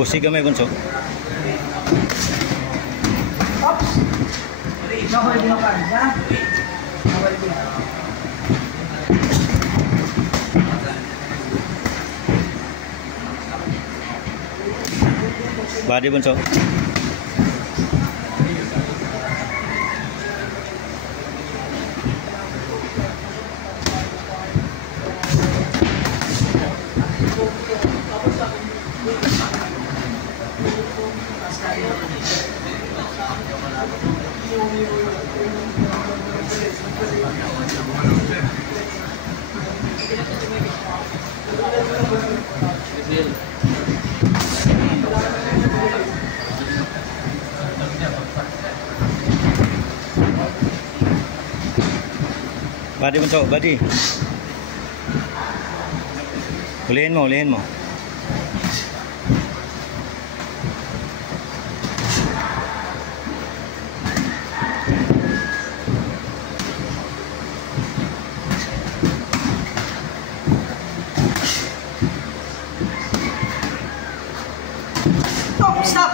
Busi gamay bunso. Badi bunso. Badi bunso, badi. Ulihin mo, ulihin mo. Stop!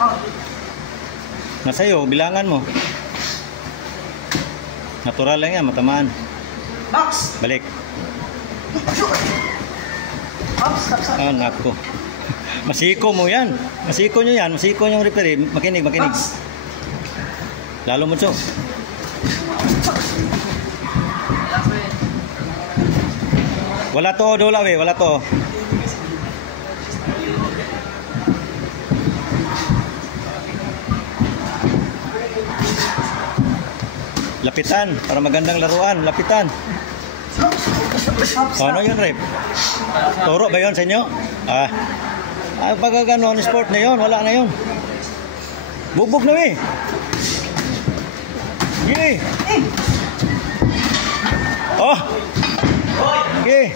Oh. Nasa'yo, bilangan mo. Natural lang yan, matamaan. Box! Balik. Box, stop, stop. Ah, nako. Masiko mo yan. Masiko nyo yan. Masiko nyo yung referee. Makinig, makinig. Box! Lalo mo, so. Wala to, dola, we. Wala to. Lapitan, para magandang laruan. Lapitan. Oh, ano yun, Rep? Turo ba yun sa inyo? Pag gano'n, sport na yun. Wala na yun. Bugbog na, we. Gini. Oh. Okay.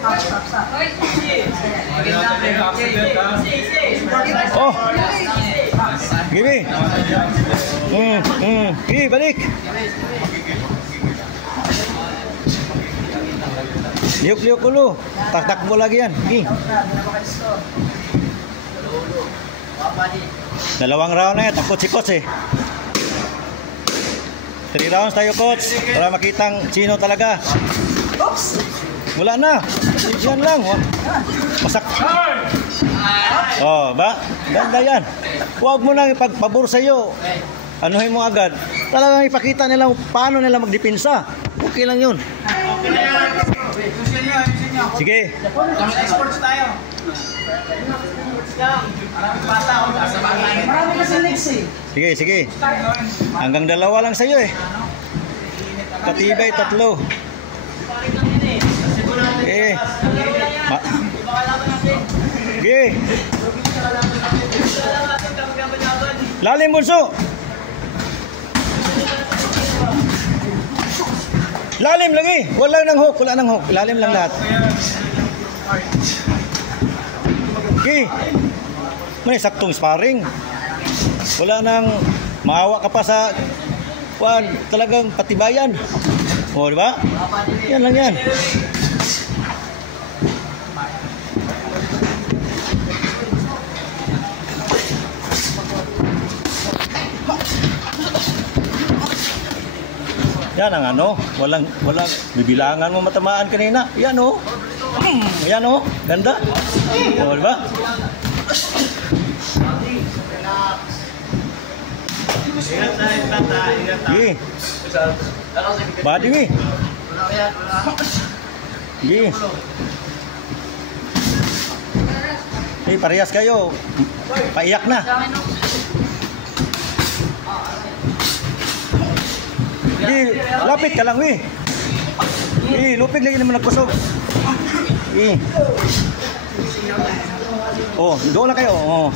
Oh. Gini. Gini, balik. Liuk-liuk dulu. Takbo lagi yan. Gini. Dalawang round na yan. Takot si coach eh. 3 rounds tayo, coach. Para makitang sino talaga. Wala na. Yan lang. Masak. Oh, ba? Ganda yan. Huwag mo nang ipagpabor sa'yo. Anuhin mo agad. Talagang ipakita nila paano nila magdepensa. Okay lang yun. Sige. Sports tayo. Marami kasi next eh. Sige, sige. Hanggang 2 lang sa'yo eh. Katibay, 3. Okay. Okay. Lalim, bunso. Lalim lagi. Wala nang hook, wala nang hook. Lalim lang lahat. Okay. May saktong sparring. Wala nang maawa ka pa sa talagang patibayan. O, di ba? Yan lang yan. Yan ang ano, walang bibilangan mo matamaan kanina. Yan oh. Yan oh, ganda. O, di ba? Sige. Badi wi. Sige. Hey, parehas kayo. Paiyak na. Di, lapit ka lang, wi. Lupig lagi naman nagkusog. Oh, doon na kayo. Oh.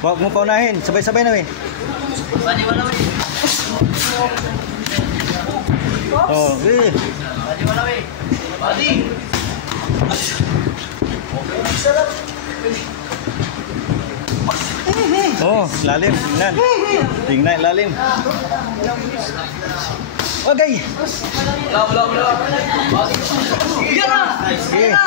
Huwag mo paunahin. Sabay-sabay na, wi. Oh, wi. Oh, lalim. Tingnan. Tingnan, lalim. Okay. Yan na! Yan na! Yan na!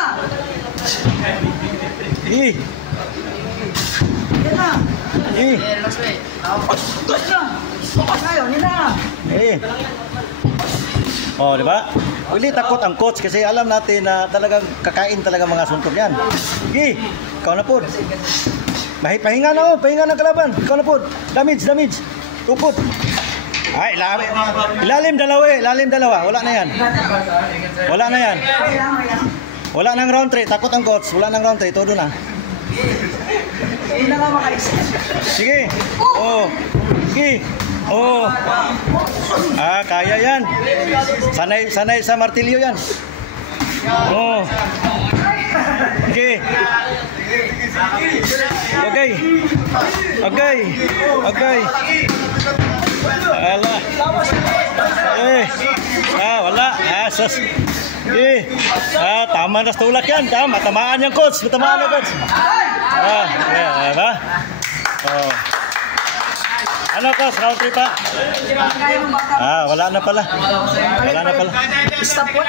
Yan na! Oh, di ba? Hindi takot ang coach kasi alam natin na talagang kakain talaga mga suntok yan. Sige, ikaw na po. Pahinga na, pahinga ng kalaban. Ikaw na po. Damage. Tupot. Ay, ilalim dalawa. Wala na yan. Wala nang round 3. Takot ang coach. Wala nang round 3. Todo na. Hindi na nga makaisa. Sige. Oh. Sige. Oh. Kaya yan. Sanay sa martilyo yan. Oh. Okay. Ala. Wala. Sus. Tama na tulak yan. Tamaan yung coach. Tamaan yung coach. Diba? Oh. Ano coach? Round 3 pa? Wala na pala. Stop po.